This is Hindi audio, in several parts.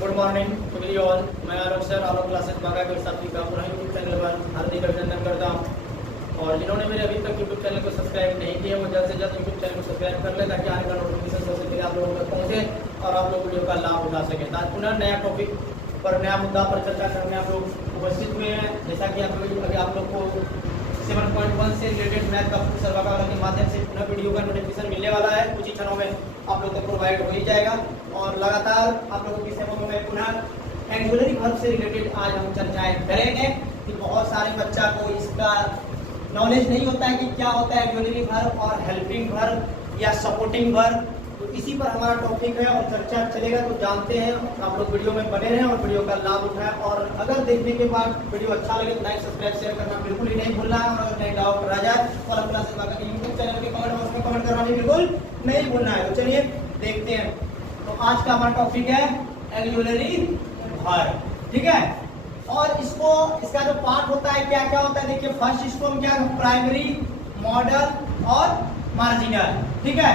Good morning to you all. मैं आलोक सर आलोक क्लासेस बागा के साथ का पुनः यूट्यूब चैनल पर हार्दिक अभिनंदन करता हूँ। और जिन्होंने मेरे अभी तक यूट्यूब चैनल को सब्सक्राइब नहीं किया वो जल्द से जल्द यूट्यूब चैनल को सब्सक्राइब कर ले ताकि आने का नोटिफिकेशन सबसे पहले आप लोगों तक पहुँचे और आप लोग वीडियो का लाभ उठा सकें। आज पुनः नया टॉपिक पर नया मुद्दा पर चर्चा करने आप लोग उपस्थित हुए हैं। जैसा कि आप लोग को 7.1 से रिलेटेड मैथ का सर्वका के माध्यम से पुनः वीडियो का नोटिफिकेशन मिलने वाला है। कुछ ही क्षणों में आप लोग तक प्रोवाइड हो ही जाएगा और लगातार आप लोगों की सेवाओं में पुनः एक्सुलरी वर्ब से रिलेटेड आज हम चर्चाएं करेंगे कि बहुत सारे बच्चा को इसका नॉलेज नहीं होता है कि क्या होता है एक्सुलरी वर्ब और हेल्पिंग वर्ब या सपोर्टिंग वर्ब। तो इसी पर हमारा टॉपिक है और चर्चा चलेगा। तो जानते हैं आप लोग वीडियो में बने रहें और वीडियो का लाभ उठाएं। और अगर देखने के बाद वीडियो अच्छा लगे तो लाइक सब्सक्राइब शेयर करना बिल्कुल ही नहीं भूलना है। और अगर कहीं डाउट रह जाए तो अपना से यूट्यूब चैनल के कमेंट बॉक्स में कमेंट करना भी बिल्कुल नहीं भूलना है। तो चलिए देखते हैं। तो आज का हमारा टॉपिक है एक्सुलरी वर्ब, ठीक है। और इसका जो पार्ट होता है क्या क्या होता है देखिए। फर्स्ट इसको हम क्या प्राइमरी, मॉडल और मार्जिनल, ठीक है।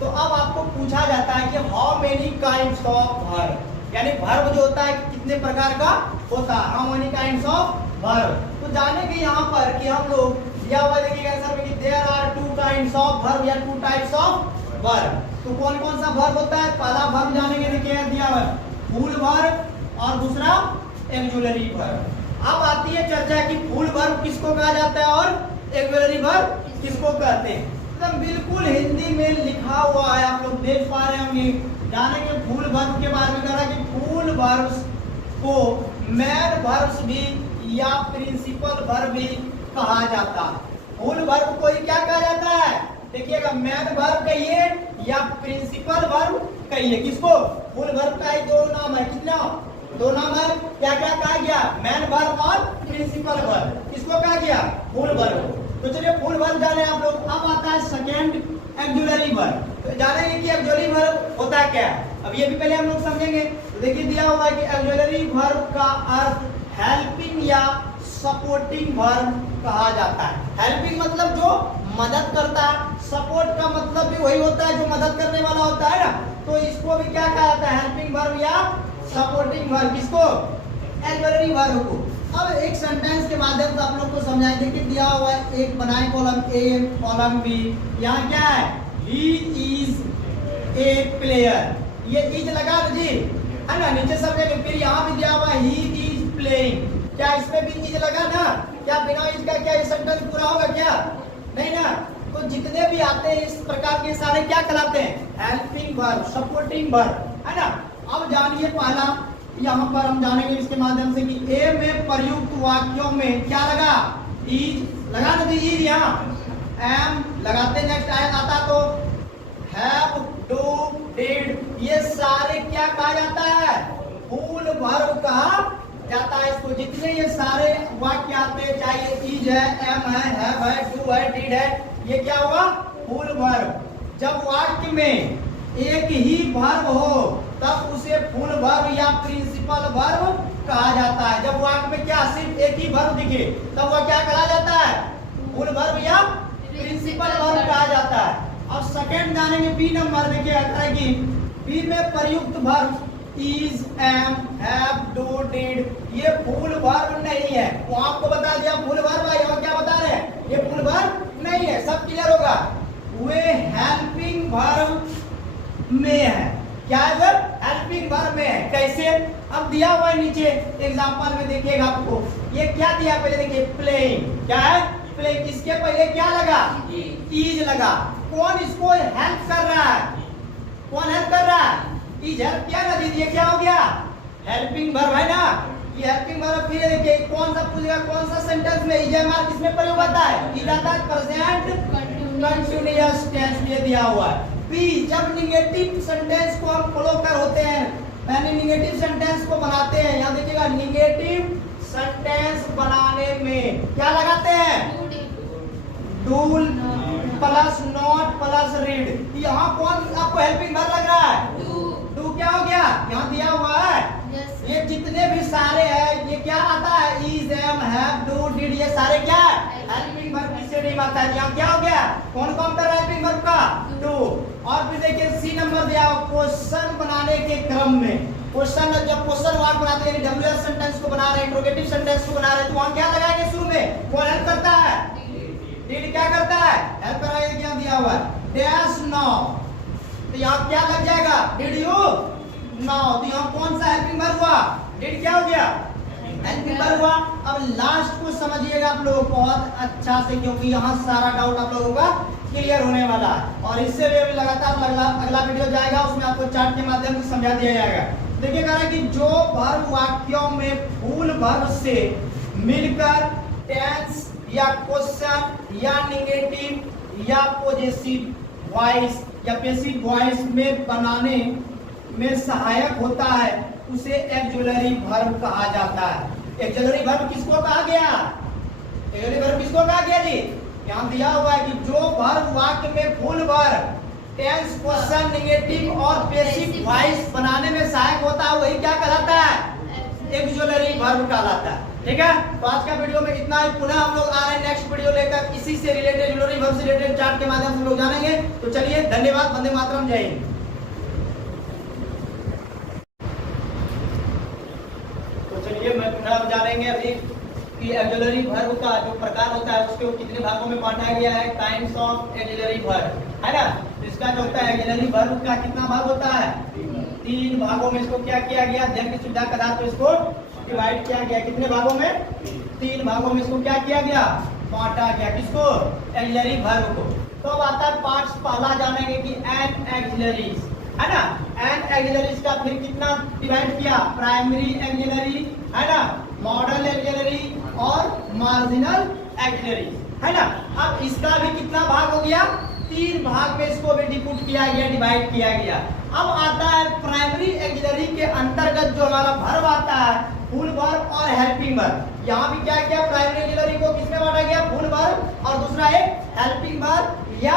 तो अब आपको पूछा जाता है कि how many kinds of verb, यानी वर्ब जो होता है कितने प्रकार का होता है, how many kinds of verb. तो जानेंगे यहाँ पर कि हम लोग दिया हुआ देखिएगा आंसर में कि there are 2 kinds of verb या 2 टाइप्स ऑफ वर्ब। तो कौन कौन सा वर्ब होता है? पहला वर्ब जानेंगे देखिए दिया हुआ फुल वर्ब और दूसरा एक्सुलरी वर्ब। अब आती है चर्चा कि फुल वर्ब किसको कहा जाता है और एक्सुलरी वर्ब किसको कहते हैं। एकदम बिल्कुल हिंदी में लिखा हुआ है, आप लोग देख पा रहे होंगे। जानेंगे फुल वर्ब के बारे में कह रहा है कि फुल वर्ब्स को मेन वर्ब्स भी या प्रिंसिपल वर्ब भी कहा जाता है। फुल वर्ब को ही क्या कहा जाता है देखिएगा, मेन वर्ब कहिए या प्रिंसिपल वर्ब कहिए। किसको? फुल वर्ब का ही दो नाम है। कितना? दो नाम है। क्या क्या कहा गया? मेन वर्ब और प्रिंसिपल वर्ब। किसको कहा गया? Full verb. तो चलिए फुल वर्ब जाने आप लोग। अब आता है सेकेंड एक्सुलरी वर्ब। तो जानेंगे कि एक्सुलरी वर्ब होता है क्या। अब ये भी पहले हम लोग समझेंगे। तो देखिए दिया हुआ है कि एक्सुलरी वर्ब का अर्थ हेल्पिंग या सपोर्टिंग वर्ब कहा जाता है। हेल्पिंग मतलब जो मदद करता है, सपोर्ट का मतलब भी वही होता है जो मदद करने वाला होता है ना। तो इसको भी क्या कहा जाता है? हेल्पिंग वर्ब या सपोर्टिंग वर्ब। किसको? एक्सुलरी वर्ब को। अब एक सेंटेंस के माध्यम से आप लोग को समझाएं। देखिए दिया हुआ है एक बनाए कॉलम ए कॉलम बी। यहाँ क्या है? He is a player. ये इज लगा दीजिए है ना, नीचे समझेंगे। फिर यहाँ भी दिया हुआ है ही इज प्लेइंग। क्या इसमें भी इज लगा ना? क्या बिना इज का क्या ये सेंटेंस पूरा होगा क्या? नहीं ना। तो जितने भी आते हैं इस प्रकार के सारे क्या कहलाते हैं? हेल्पिंग वर्ब, सपोर्टिंग वर्ब, है ना। अब जानिए पहला यहाँ पर हम जानेंगे इसके माध्यम से कि ए में प्रयुक्त वाक्यों में क्या लगा? इज लगा दीजिए। इज यहाँ एम लगाते। नेक्स्ट आता तो हैव, डू, डिड, ये सारे क्या कहा जाता है? फुल वर्ब कहा जाता है इसको। जितने ये सारे वाक्य आते हैं, चाहे इज है, एम है, हैव है, डू है, डिड है, ये क्या हुआ? Full verb. जब वाक्य में एक ही वर्ब हो तब उसे फुल वर्ब या प्रिंसिपल वर्ब कहा जाता है। जब वाक्य में क्या सिर्फ एक ही वर्ब दिखे तब वह क्या कहा जाता है? फुल वर्ब या प्रिंसिपल वर्ब कहा जाता है। अब सेकंड जानेंगे बी नंबर। देखिए बी में प्रयुक्त verb is, am, have, do, did, ये फुल वर्ब नहीं है। वो आपको बता दिया फुल वर्ब है, यहाँ क्या बता रहे हैं? ये फुल वर्ब नहीं है। सब क्लियर होगा। वे हेल्पिंग वर्ब में है। क्या है? हेल्पिंग वर्ब में है। कैसे? अब दिया हुआ है नीचे एग्जांपल में देखिएगा आपको। ये क्या दिया पहले देखिए, प्लेइंग। क्या है? प्लेइंग। इसके पहले क्या लगा? इज लगा। कौन इसको हेल्प कर रहा है? कौन हेल्प कर रहा है? इज हेल्प किया ना दीजिए। क्या हो गया? हेल्पिंग वर्ब है ना। ये हेल्पिंग वर्ब। फिर देखिए कौन सा पूछेगा, कौन सा सेंटेंस में इज मार्क किसमें प्रयोग होता है? इज आता है प्रेजेंट कंटीन्यूअस टेंस में दिया हुआ है। बी जब निगेटिव सेंटेंस को हम फॉलो कर होते हैं, यानी निगेटिव सेंटेंस को बनाते हैं। यहाँ देखिएगा निगेटिव सेंटेंस बनाने में क्या लगाते हैं? Do plus not plus read. यहाँ कौन आपको हेल्पिंग वर्ब लग रहा है? डू क्या हो गया? यहाँ दिया हुआ है। ये जितने भी सारे हैं ये क्या आता है? Is, am, have, do, did, ये सारे क्या है? Helping verb. किससे नहीं आता है? यहाँ क्या हो गया? कौन कौन कर रहा है हेल्पिंग वर्ब का? डू। और फिर देखिए सी नंबर दिया क्वेश्चन बनाने के क्रम में। क्वेश्चन जब क्वेश्चन वर्ड बनाते हैं डब्ल्यूएस सेंटेंस को बना रहे हैं, इंट्रोगेटिव सेंटेंस को बना रहे हैं, तो वहां क्या लगाएंगे शुरू में? कौन हेल्प करता है? डिड क्या करता है? हेल्प कर रहा है। क्या दिया हुआ है? डैश नो, तो यहाँ क्या लग जाएगा? डिड यू नो, तो यहाँ कौन सा हेल्पिंग वर्ब हुआ? डिड क्या हो गया? हेल्पिंग वर्ब हुआ। अब लास्ट को समझिएगा आप लोग बहुत अच्छा से, क्योंकि यहाँ सारा डाउट आप लोगों का क्लियर होने वाला है, और इससे भी अभी लगातार अगला वीडियो जाएगा, उसमें आपको चार्ट के माध्यम से समझा दिया जाएगा। देखिए कह रहा है कि जो वर्ब वाक्यों में फुल वर्ब से मिलकर टेंस या क्वेश्चन या नेगेटिव या पॉजिटिव वॉइस या पैसिव वॉइस में बनाने में सहायक होता है उसे एक्सुलरी वर्ब कहा जाता है। एक्सुलरी वर्ब किसको कहा गया? एक्सुलरी वर्ब किसको कहा गया जी? यहाँ दिया हुआ है कि जो वर्ब वाक्य में full verb tense question negative और पैसिव वॉइस बनाने में सहायक होता है, वही क्या कहलाता है? एक्सुलरी वर्ब कहलाता है। ठीक है, तो आज का वीडियो में इतना ही। पुनः हम लोग आ रहे हैं नेक्स्ट वीडियो लेकर, इसी से रिलेटेड एक्सुलरी वर्ब से रिलेटेड चार्ट के माध्यम से लोग जानेंगे। तो चलिए, धन्यवाद, वंदे मातरम, जय हिंद। तो चलिए मैं पुनः जानेंगे अभी कि एक्सुलरी वर्ब का जो प्रकार होता है उसको कितने भागों में बांटा गया है। टाइप्स ऑफ एक्सुलरी वर्ब, है ना। इसका जो होता है एक्सुलरी वर्ब का कितना भाग होता है? 3 भागों में इसको क्या किया गया? अध्ययन की सुविधा के आधार पर इसको डिवाइड किया गया। कितने भागों में? 3 भागों में इसको क्या किया गया? बांटा गया। किसको? एक्सुलरी वर्ब को। तो अब आता है पार्ट्स। पहला जानेंगे कि एन एक्सुलरीज, है ना। एन एक्सुलरीज का फिर कितना डिवाइड किया? प्राइमरी एक्सुलरी, है ना, मॉडल एक्सुलरी और मार्जिनल एक्सुलरी, है ना। अब इसका भी कितना भाग हो गया? 3 भाग में इसको भी डिपुट किया गया, डिवाइड किया गया। अब आता है प्राइमरी एक्सुलरी के अंतर्गत जो हमारा वर्ब आता है, फुल वर्ब और हेल्पिंग वर्ब। यहाँ भी क्या किया? प्राइमरी एक्सुलरी को किसमें बांटा गया? फुल वर्ब और दूसरा एक हेल्पिंग वर्ब या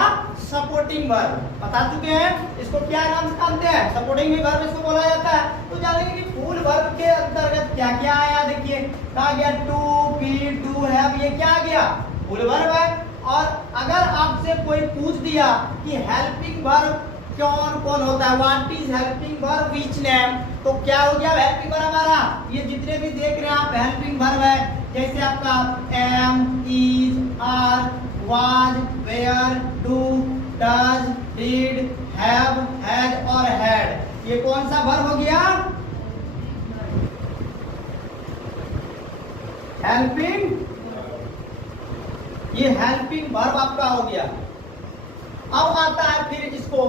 सपोर्टिंग वर्ब। बता चुके हैं इसको क्या नाम से जानते हैं? सपोर्टिंग वर्ब इसको बोला जाता है। तो जानेंगे कि फुल वर्ब के अंतर्गत क्या क्या आया। देखिए कहा गया टू, बी, डू, हैव, ये क्या आ गया? फुल वर्ब है। और अगर आपसे कोई पूछ दिया कि हेल्पिंग वर्ब कौन कौन होता है, what is helping verb, which name, तो क्या हो गया? हेल्पिंग वर्ब हमारा ये जितने भी देख रहे हैं आप हेल्पिंग वर्ब है। जैसे आपका am, is, are, was, were, do, does, did, have, has और हैड, ये कौन सा वर्ब हो गया? हेल्पिंग, ये हेल्पिंग वर्ब आपका हो गया। अब आता है फिर इसको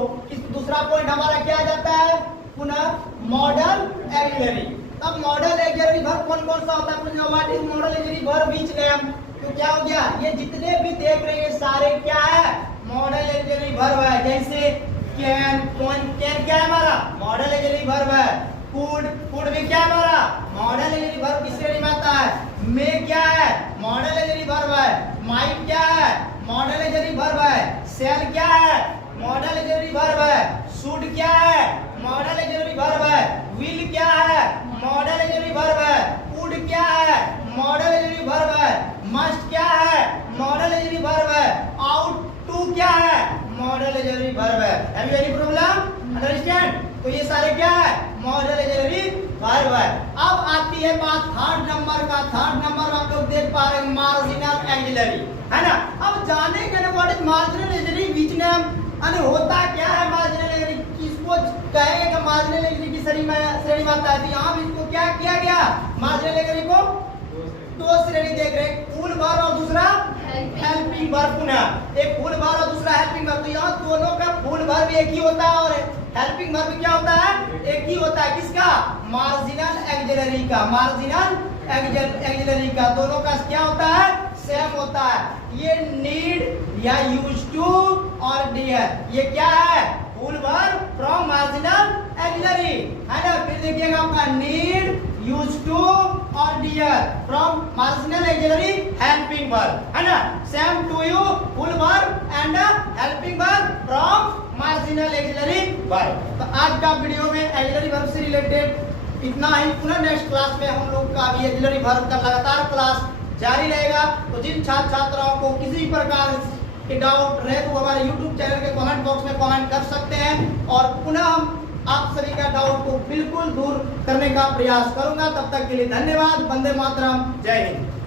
दूसरा पॉइंट हमारा क्या आ जाता है? पुनः मॉडल एक्सुलरी। अब मॉडल एक्सुलरी वर्ब कौन कौन सा होता है? What is modal auxiliary verb, which name, तो क्या हो गया? ये जितने भी देख रहे हैं सारे क्या है? मॉडल एक्सुलरी वर्ब है। जैसे कैन, कैन क्या है हमारा? मॉडल एक्सुलरी वर्ब है। कुड, कुड भी क्या है हमारा? मॉडल एक्सुलरी वर्ब किस श्रेणी में आता है? मे क्या है? मॉडल एक्सुलरी वर्ब है। माइट क्या है? मॉडल एक्सुलरी वर्ब है। सेल क्या है? मॉडल एक्सुलरी वर्ब है। शुड क्या है? मॉडल एक्सुलरी वर्ब है। विल क्या है? मॉडल एक्सुलरी वर्ब है। वुड क्या है? मॉडल एक्सुलरी वर्ब है। मस्ट क्या है? मॉडल एक्सुलरी वर्ब है। आउट टू क्या है? मॉडल एक्सुलरी वर्ब है। Have you any problem? Understand? तो ये सारे क्या है? मॉडल एक्सुलरी वर्ब है। अब आती है बात थर्ड नंबर का। थर्ड नंबर आप लोग देख पा रहे हैं मार्जिनल एक्सुलरी, है ना। अब जानेंगे ना what is marginal auxiliary, which name, अरे होता क्या है मार्जिनल एक्सुलरी, किसको कहेंगे कि मार्जिनल एक्सुलरी की श्रेणी में आता है। तो यहाँ भी इसको क्या किया गया? मार्जिनल एक्सुलरी को 2 श्रेणी देख रहे हैं, फुल वर्ब और दूसरा हेल्पिंग वर्ब। पुनः एक फुल वर्ब और दूसरा हेल्पिंग वर्ब। तो यहाँ दोनों का फुल वर्ब एक ही होता है और हेल्पिंग वर्ब क्या होता है? एक ही होता है। किसका? मार्जिनल एक्सुलरी का। मार्जिनल एक्सुलरी का दोनों का क्या होता है? सेम होता है। ये नीड या यूज टू और डियर, ये क्या है? Full verb from marginal auxiliary, है ना। फिर देखिएगा आपका नीड, यूज टू और dear from marginal auxiliary helping verb, है ना। Same to you full verb and helping verb from marginal auxiliary verb. तो आज का वीडियो में एक्सुलरी वर्ब से रिलेटेड इतना ही। पुनः नेक्स्ट क्लास में हम लोग का भी एक्सुलरी वर्ब का लगातार क्लास जारी रहेगा। तो जिन छात्र छात्राओं को किसी प्रकार के डाउट रहे तो हमारे YouTube चैनल के कमेंट बॉक्स में कमेंट कर सकते हैं। और पुनः हम आप सभी का डाउट को बिल्कुल दूर करने का प्रयास करूंगा। तब तक के लिए धन्यवाद। वंदे मातरम, जय हिंद।